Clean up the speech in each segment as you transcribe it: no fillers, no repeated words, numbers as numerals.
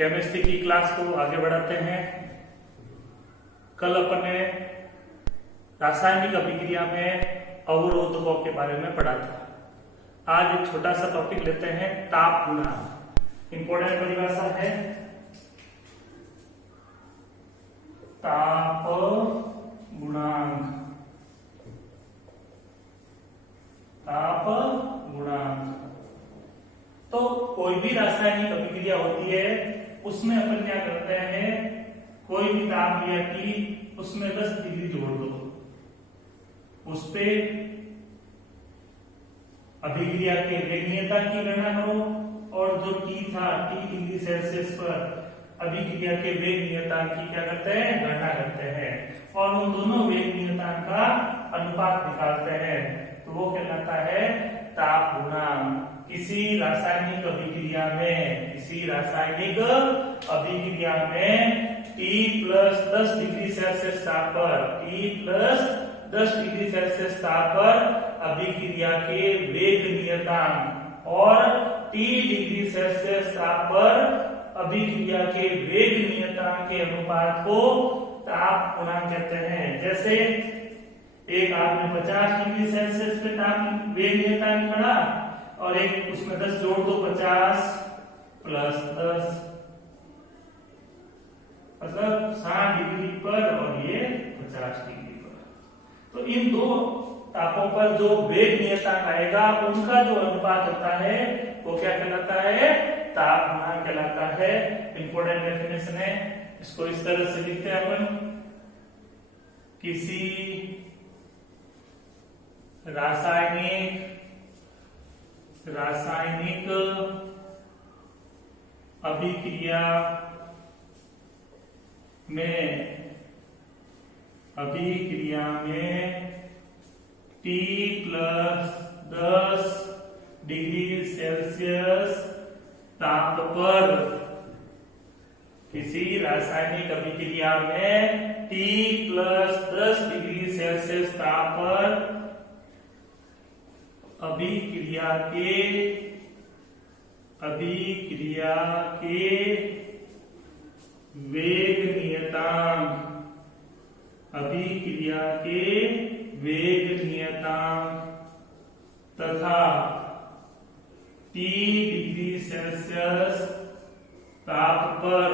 Chemistry की class को आगे बढ़ाते हैं। कल अपन ने रासायनिक अभिक्रिया में अवरोधकों के बारे में पढ़ा था। आज एक छोटा सा टॉपिक लेते हैं, ताप गुणांक। इंपॉर्टेंट परिभाषा है ताप गुणांक। ताप गुणांक तो कोई भी रासायनिक अभिक्रिया होती है उसमें अपन क्या करते हैं, कोई भी ताप लिया कि उसमें 10 डिग्री जोड़ दो, उस पे अभिक्रिया के वेगनीयता की गणना करो और जो T था, T डिग्री सेल्सियस पर अभिक्रिया के वेगनीयता की क्या करते हैं, गणना करते हैं और उन दोनों वेगनीयता का अनुपात निकालते हैं, तो वो कहलाता है ताप गुणांक। किसी रासायनिक अभिक्रिया में T प्लस 10 डिग्री सेल्सियस ताप पर अभिक्रिया के वेग नियतांक और T डिग्री सेल्सियस ताप पर अभिक्रिया के वेग नियतांक के अनुपात को ताप गुणांक कहते हैं। जैसे एक आपने 50 डिग्री सेल्सियस पे ताप वेग नियतांक पढ़ा और एक उसमें 10 जोड़ दो, 50 प्लस 10 मतलब 60 डिग्री पर और ये 50 डिग्री पर। तो इन दो तापों पर जो वेग नियतांक आएगा उनका जो अनुपात होता है वो क्या कहलाता है, ताप गुणांक कहलाता है। इंपोर्टेंट डेफिनेशन है, इसको इस तरह से लिखते हैं अपन, किसी रासायनिक अभिक्रिया में T प्लस 10 डिग्री सेल्सियस ताप पर, किसी रासायनिक अभिक्रिया में T प्लस 10 डिग्री सेल्सियस ताप पर अभिक्रिया के वेग नियतांक तथा T डिग्री सेल्सियस ताप पर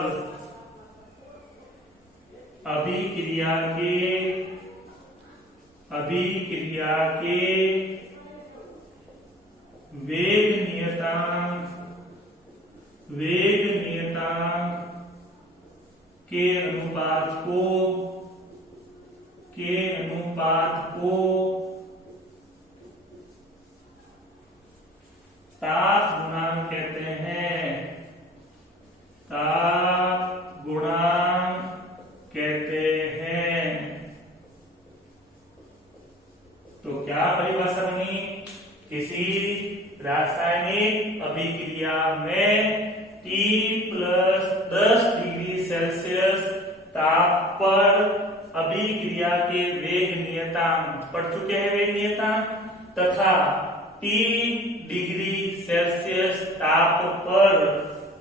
अभिक्रिया के वेग नियतांक के अनुपात को ताप गुणांक कहते हैं। ताप गुणांक कहते हैं। तो क्या परिभाषा बनी, किसी रासायनिक अभिक्रिया में T प्लस 10 डिग्री सेल्सियस ताप पर अभिक्रिया के वेग नियतांक पढ़ चुके हैं, वेग नियतांक तथा T डिग्री सेल्सियस ताप पर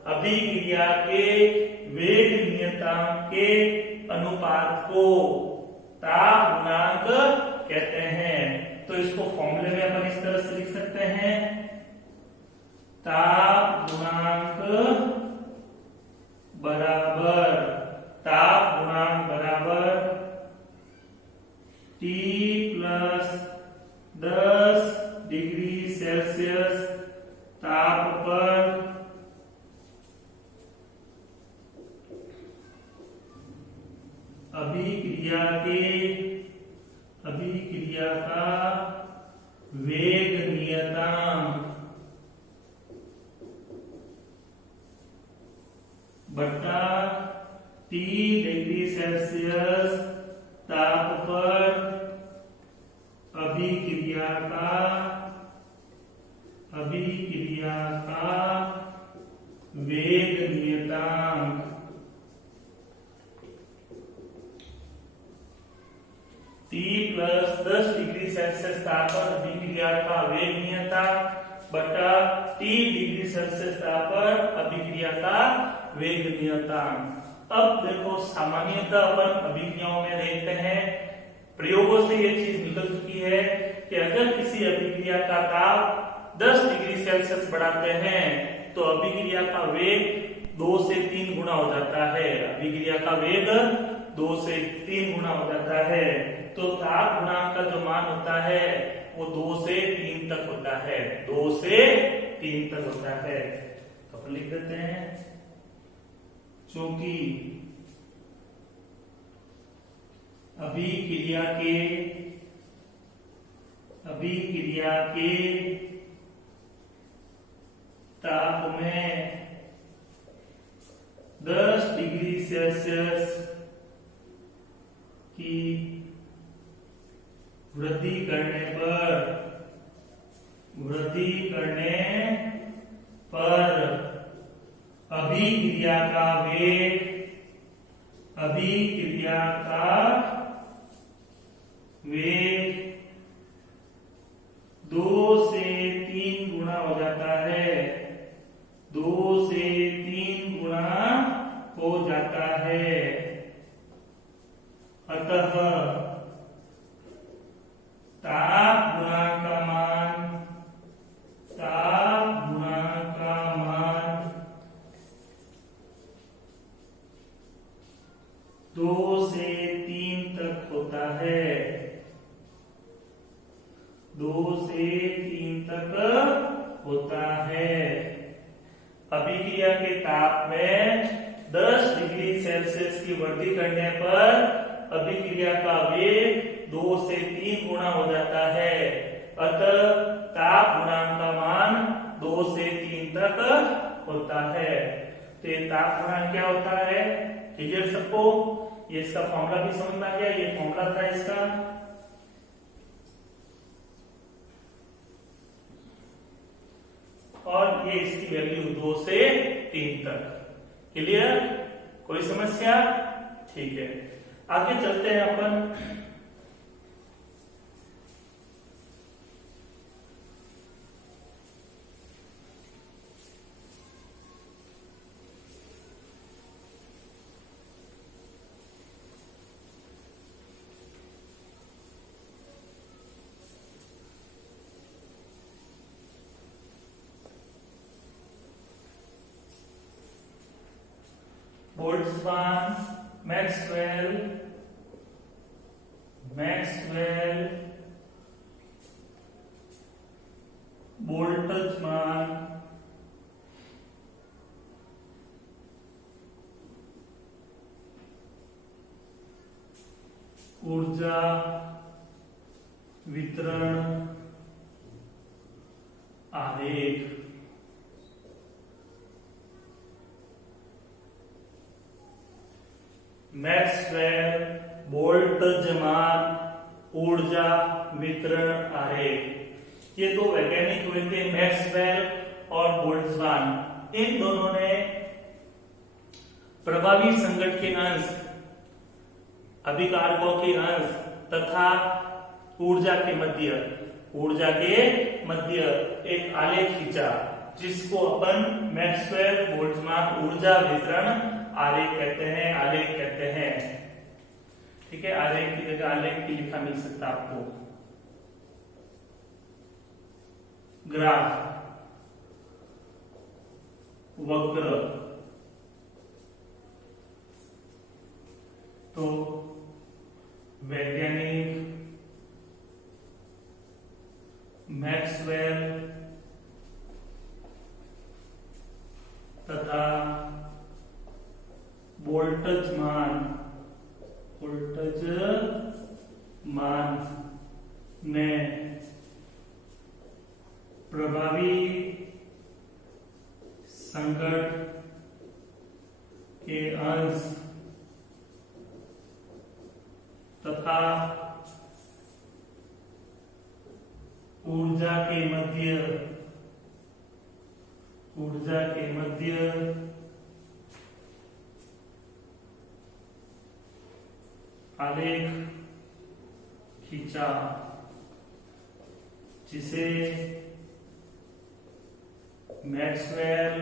अभिक्रिया के वेग नियतांक के अनुपात को ताप गुणांक कहते हैं। तो इसको फॉर्मूले में अपन इस तरह से लिख सकते हैं, ताप गुणांक बराबर T प्लस 10 डिग्री सेल्सियस ताप पर अभिक्रिया का वेग नियतांक बटा T डिग्री सेल्सियस ताप पर अभिक्रिया का वेग नियतांक T प्लस 10 डिग्री सेल्सियस ताप पर अभिक्रिया का वेग नियतांक बटा T डिग्री सेल्सियस ताप पर अभिक्रिया का वेग नियतांक। अब देखो सामान्यतः अपन अभिक्रियाओं में देखते हैं, प्रयोगों से ये चीज निकल चुकी है कि अगर किसी अभिक्रिया का ताप 10 डिग्री सेल्सियस बढ़ाते हैं तो अभिक्रिया का वेग 2 से 3 गुना हो जाता है। अभिक्रिया का वेग 2 से 3 गुना हो जाता है। तो ताप गुणांक का जो मान होता है वो 2 से 3 तक होता है, 2 से 3 तक होता है। तो अपन लिख देते हैं, चूंकि अभिक्रिया के ताप में 10 डिग्री सेल्सियस की वृद्धि करने पर अभिक्रिया का वेग 2 से 3 गुना हो जाता है, 2 से 3 गुना हो जाता है। अतः ताप गुणांक का मान 2 से 3 तक होता है, 2 से 3 तक होता है। अभिक्रिया के ताप में 10 डिग्री सेल्सियस की वृद्धि करने पर अभिक्रिया का वेग 2 से 3 गुना हो जाता है। अतः ताप गुणांक का मान 2 से 3 तक होता है। तो ये ताप गुणांक क्या होता है, क्लियर सबको? ये इसका फॉर्मूला भी समझ में आ गया, ये फॉर्मूला था इसका। और ये इसकी वैल्यू 2 से 3 तक। क्लियर? कोई समस्या? ठीक है, आगे चलते हैं अपन। बोल्ट्जमान, मैक्सवेल, बोल्ट्जमान, ऊर्जा वितरण आरेख। मैक्सवेल बोल्ट्जमान ऊर्जा वितरण आरेख। ये दो वैज्ञानिक हुए थे, मैक्सवेल और बोल्ट्जमान। इन दोनों ने प्रभावी संकट के अंश, अभिकारकों के अंश तथा ऊर्जा के मध्य एक आलेख खींचा, जिसको अपन मैक्सवेल बोल्ट्जमान ऊर्जा वितरण आलेख कहते हैं। ठीक है, आलेख की जगह आलेख की लिखा मिल सकता आपको। ग्राफ, वक्र। तो वैज्ञानिक मैक्सवेल तथा बोल्ट्जमान ने प्रभावी संकट के अंश तथा ऊर्जा के मध्य आलेख खींचा, जिसे मैक्सवेल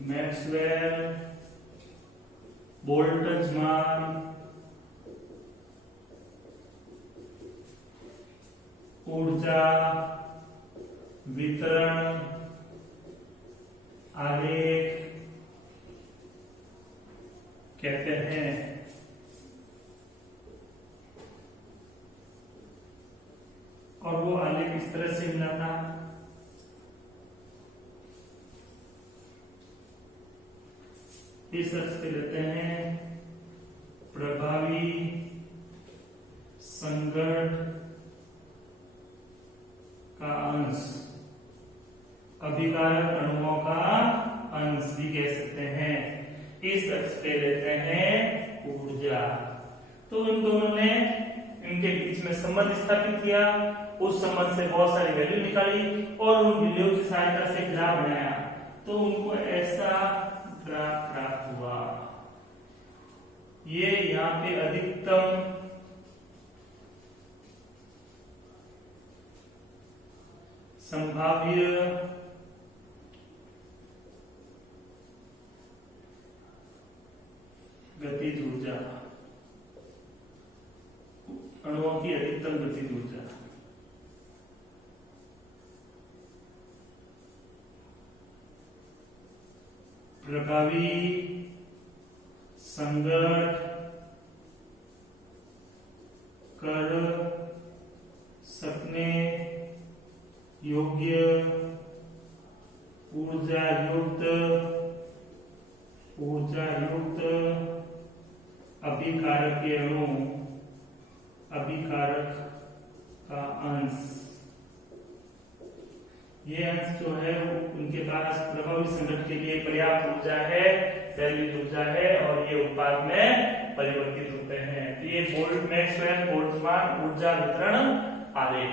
मैक्सवेल बोल्ट्जमान ऊर्जा वितरण आलेख कहते हैं। और वो आलेख इस तरह से मिला था। इस अर्थ पे लेते हैं प्रभावी संगठ का अंश, अभिकारक अणुओं का अंश भी कह सकते हैं। इस अक्ष पे लेते हैं ऊर्जा। तो इन दोनों ने इनके बीच में संबंध स्थापित किया, उस संबंध से बहुत सारी वैल्यू निकाली और उन वैल्यू की सहायता से ग्राफ बनाया। तो उनको ऐसा ग्राफ प्राप्त हुआ। ये यहाँ पे अधिकतम संभाव्य गतिज ऊर्जा, अणुओं की अधिकतम गतिज ऊर्जा। प्रभावी संगठ कर सकने योग्य ऊर्जा युक्त अभिकारक अणु, अभिकारक का अंश। ये अंश जो है उनके पास प्रभावी संगठन के लिए पर्याप्त ऊर्जा है, वैल्यूज ऊर्जा है और ये उत्पाद में परिवर्तित होते हैं। तो ये बोल्ट मैक्सवेल बोल्ट्जमान ऊर्जा वितरण आलेख।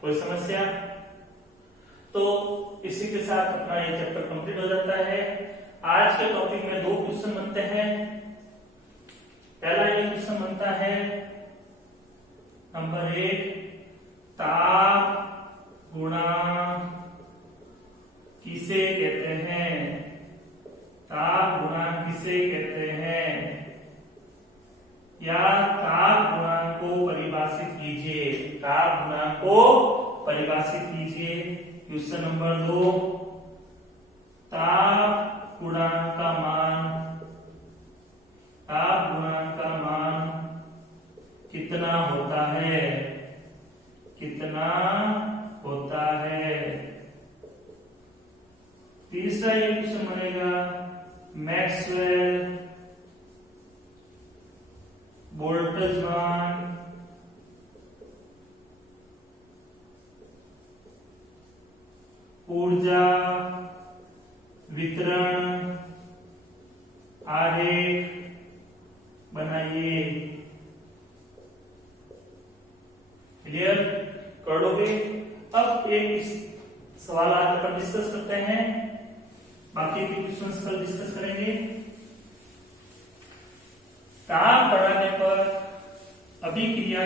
कोई समस्या? तो इसी के साथ अपना ये चैप्टर कंप्लीट हो जाता है। आज के टॉपिक में 2 क्वेश्चन बनते हैं। पहला ये क्वेश्चन बनता है नंबर 1, ताप गुणांक किसे कहते हैं? ताप गुणांक किसे कहते हैं? या ताप गुणांक को परिभाषित कीजिए। ताप गुणांक को परिभाषित कीजिए। क्वेश्चन नंबर 2, ताप गुणांक का मान, ताप गुणांक का मान कितना होता है? कितना होता है? तीसरा ये क्वेश्चन बनेगा मैक्सवेल बोल्ट्जमान ऊर्जा वितरण आरेख बनाइए। क्लियर कर लोगे? अब एक सवाल आज अपन डिस्कस करते हैं, बाकी के क्वेश्चंस कल डिस्कस करेंगे। ताप बढ़ाने पर अभिक्रिया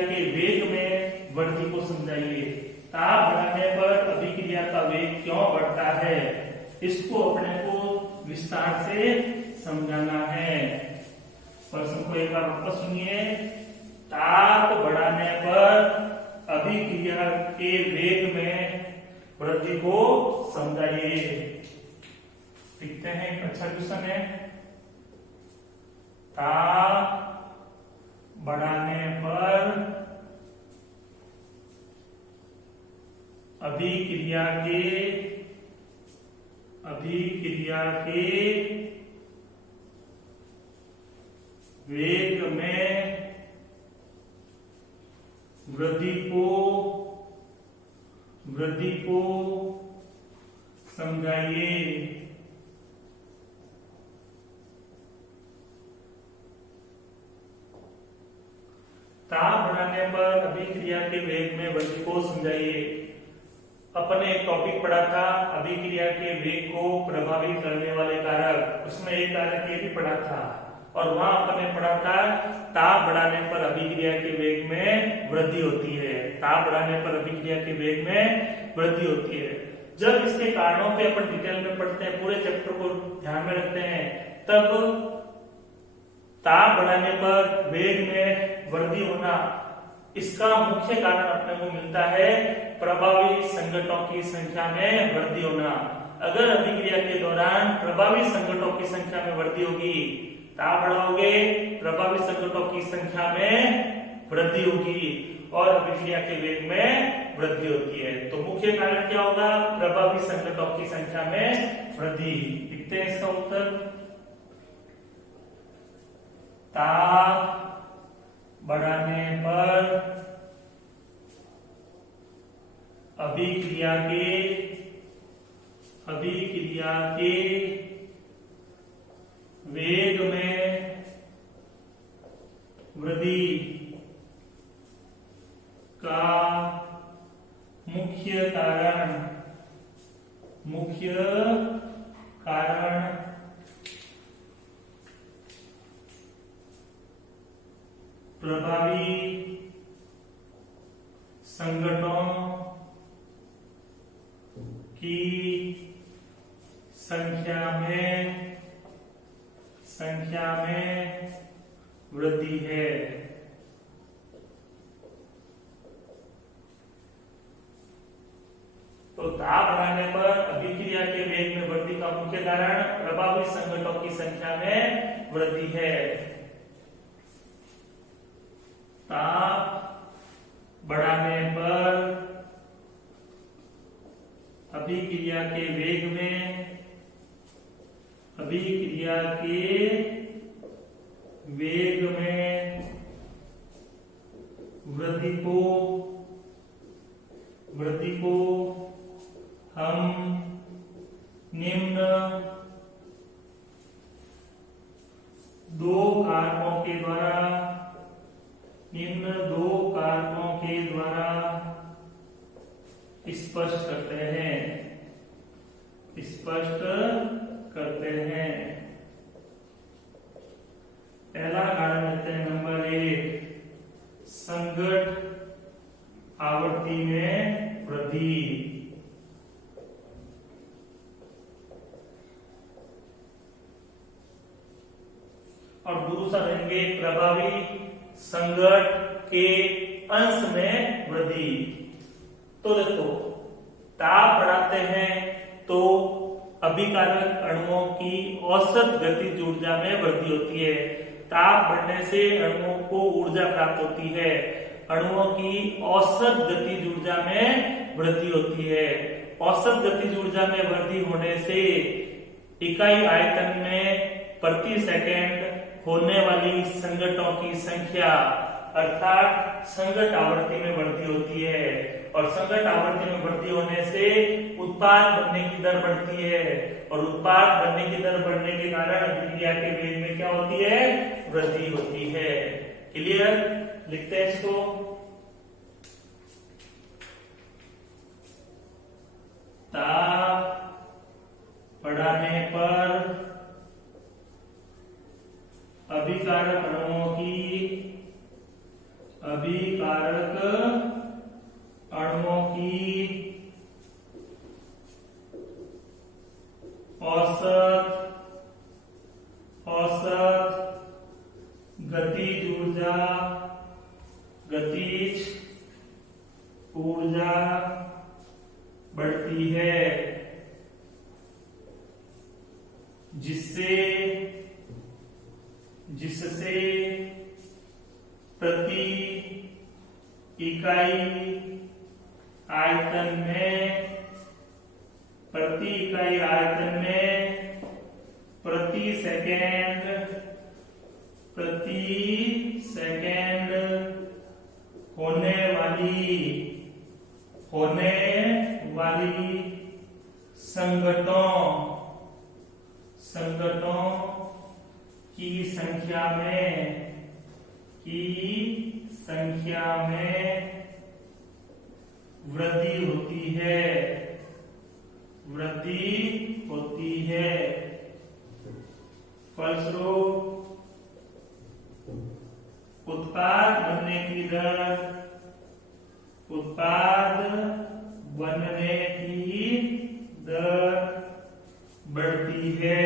के वेग में वृद्धि को समझाइए। ताप बढ़ाने पर अभिक्रिया का वेग क्यों बढ़ता है, इसको अपने को विस्तार से समझाना है। प्रश्न को एक बार वापस सुनिए। ताप बढ़ाने पर अभिक्रिया के वेग में वृद्धि को समझाइए। देखते हैं, एक अच्छा क्वेश्चन है। ताप बढ़ाने पर अभिक्रिया के वेग में वृद्धि को समझाइए। ताप बढ़ाने पर अभिक्रिया के वेग में वृद्धि को समझाइए। अपने एक टॉपिक पढ़ा था अभिक्रिया के वेग को प्रभावित करने वाले कारक, उसमें एक कारक ये भी पढ़ा था और वहां अपने पढ़ा था ताप बढ़ाने पर अभिक्रिया के वेग में वृद्धि होती है। ताप बढ़ाने पर अभिक्रिया के वेग में वृद्धि होती है। जब इसके कारणों पे अपन डिटेल में पढ़ते हैं, पूरे चैप्टर को ध्यान में रखते हैं, तब ताप बढ़ाने पर वेग में वृद्धि होना, इसका मुख्य कारण अपने को मिलता है प्रभावी संघटकों की संख्या में वृद्धि होना। अगर अभिक्रिया के दौरान प्रभावी संघटकों की संख्या में वृद्धि होगी, ताप बढ़ाओगे, प्रभावी संघटकों की संख्या में वृद्धि होगी और अभिक्रिया के वेग में वृद्धि होती है। तो मुख्य कारण क्या होगा? प्रभावी संघटकों की संख्या में वृद्धि। लिखते हैं इसका उत्तर, ताप बढ़ाने पर अभिक्रिया के वेग में वृद्धि का मुख्य कारण प्रभावी संघटकों की संख्या में वृद्धि है। तो ताप बढ़ाने पर अभिक्रिया के वेग में वृद्धि का मुख्य कारण प्रभावी संघटकों की संख्या में वृद्धि है। ताप बढ़ाने पर अभिक्रिया के वेग में वृद्धि को हम निम्न दो कारकों के द्वारा स्पष्ट करते हैं। पहला कारण लेते हैं नंबर 1, संघट आवृत्ति में वृद्धि। और दूसरा रहेंगे प्रभावी संघट के अंश में वृद्धि। तो देखो, ताप बढ़ाते हैं तो अभिकारक अणुओं की औसत गतिज ऊर्जा में वृद्धि होती है। ताप बढ़ने से अणुओं को ऊर्जा प्राप्त होती है, अणुओं की औसत गतिज ऊर्जा में वृद्धि होती है। औसत गतिज ऊर्जा में वृद्धि होने से इकाई आयतन में प्रति सेकंड होने वाली संघटों की संख्या अर्थात संघट आवृत्ति में वृद्धि होती है, और संघट आवृत्ति में वृद्धि होने से उत्पाद बनने की दर बढ़ती है, और उत्पाद बनने की दर बढ़ने के कारण अभिक्रिया के वेग में क्या होती है? वृद्धि होती है। क्लियर? लिखते हैं इसको, ताप बढ़ाने पर अभिकारक अणुओं की औसत गतिज ऊर्जा बढ़ती है, जिससे प्रति इकाई आयतन में प्रति सेकंड होने वाली संघटों की संख्या में वृद्धि होती है। फलस्वरूप उत्पाद बनने की बढ़ती है,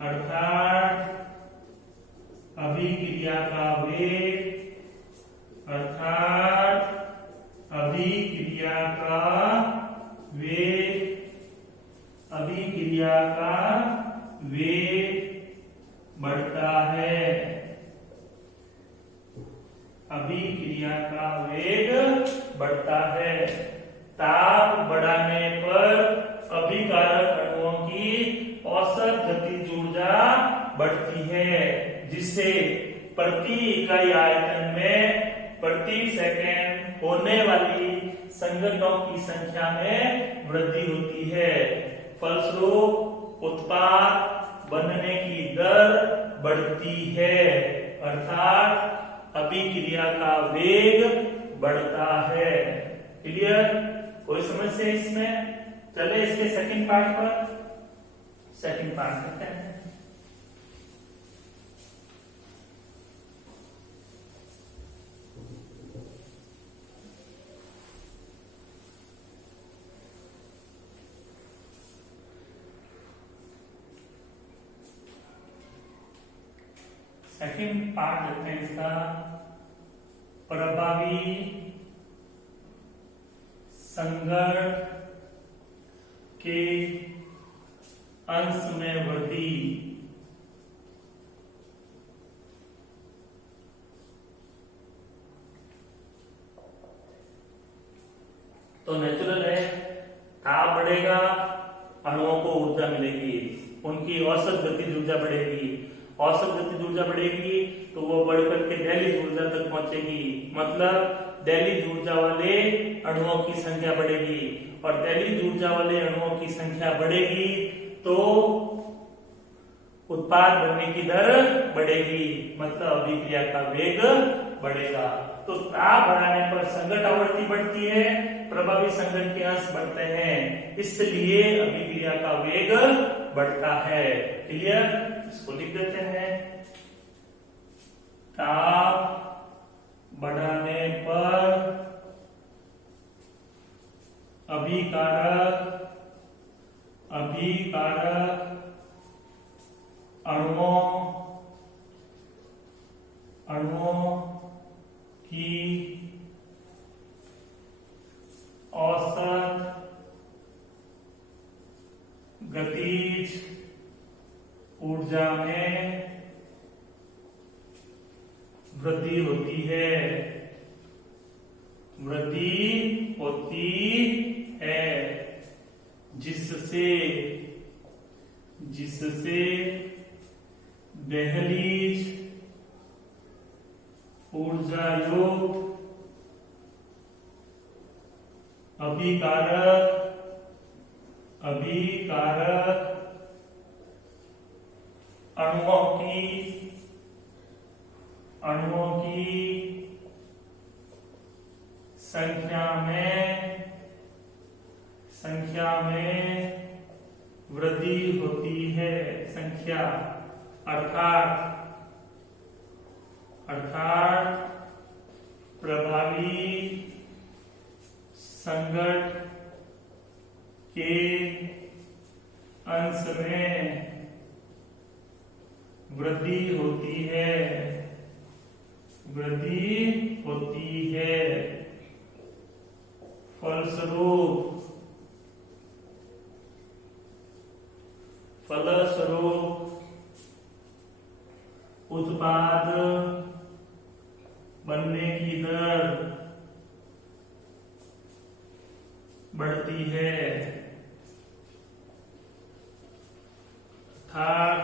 अर्थात अभिक्रिया का वेग, अर्थात अभिक्रिया का वेग, अभिक्रिया का वेग बढ़ता है, अभिक्रिया का वेग बढ़ता है। ताप बढ़ाने पर अभिकारक अणुओं की औसत गतिज ऊर्जा बढ़ती है, जिससे प्रति इकाई आयतन में प्रति सेकंड होने वाली संघटनों की संख्या में वृद्धि होती है। फलस्वरूप उत्पाद बनने की दर बढ़ती है, अर्थात अभिक्रिया का वेग बढ़ता है। क्लियर? कोई समस्या इसमें? चले इसके सेकंड पार्ट पर, सेकंड पार्ट करते हैं। सेकंड पार्ट देखते हैं इसका, प्रभावी संघट के अंश में वृद्धि। तो नेचुरल है, ताप बढ़ेगा, अणुओं को ऊर्जा मिलेगी, उनकी औसत गतिज ऊर्जा बढ़ेगी, औसत गतिज ऊर्जा बढ़ेगी तो वो बढ़कर के दैलिज ऊर्जा तक पहुंचेगी, मतलब दैलिज ऊर्जा वाले अणुओं की संख्या बढ़ेगी, और दैलिज ऊर्जा वाले अणुओं की संख्या बढ़ेगी तो उत्पाद बनने की दर बढ़ेगी, मतलब अभिक्रिया का वेग बढ़ेगा। तो ताप बढ़ाने पर संघट आवृत्ति बढ़ती है, प्रभावी संघट के अंश बढ़ते हैं, इसलिए अभिक्रिया का वेग बढ़ता है। क्लियर? इसको लिख देते हैं, ताप बढ़ाने पर अभिकारक अणुओं की औसत गतिज ऊर्जा में वृद्धि होती है, वृद्धि होती है, जिससे दहलीज ऊर्जा युक्त अभिकारक अणुओं की संख्या में वृद्धि होती है, संख्या अर्थात प्रभावी संघट के अंश में वृद्धि होती है, फलस्वरूप उत्पाद बनने की दर बढ़ती है, अर्थात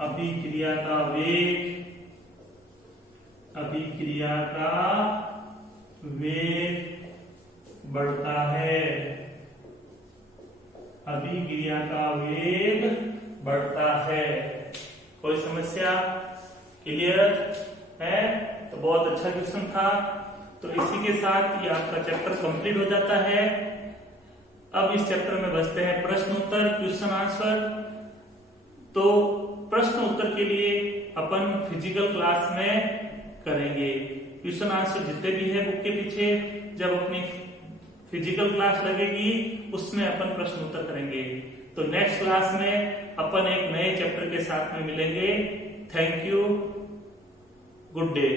अभिक्रिया का वेग बढ़ता है, अभिक्रिया का वेग बढ़ता है। कोई समस्या? क्लियर है? तो बहुत अच्छा क्वेश्चन था। तो इसी के साथ ये आपका चैप्टर कंप्लीट हो जाता है। अब इस चैप्टर में बचते हैं प्रश्न उत्तर, क्वेश्चन आंसर। तो प्रश्न उत्तर के लिए अपन फिजिकल क्लास में करेंगे। क्वेश्चन आंसर जितने भी है बुक के पीछे, जब अपनी फिजिकल क्लास लगेगी, उसमें अपन प्रश्न उत्तर करेंगे। तो नेक्स्ट क्लास में अपन एक नए चैप्टर के साथ में मिलेंगे। Thank you, good day.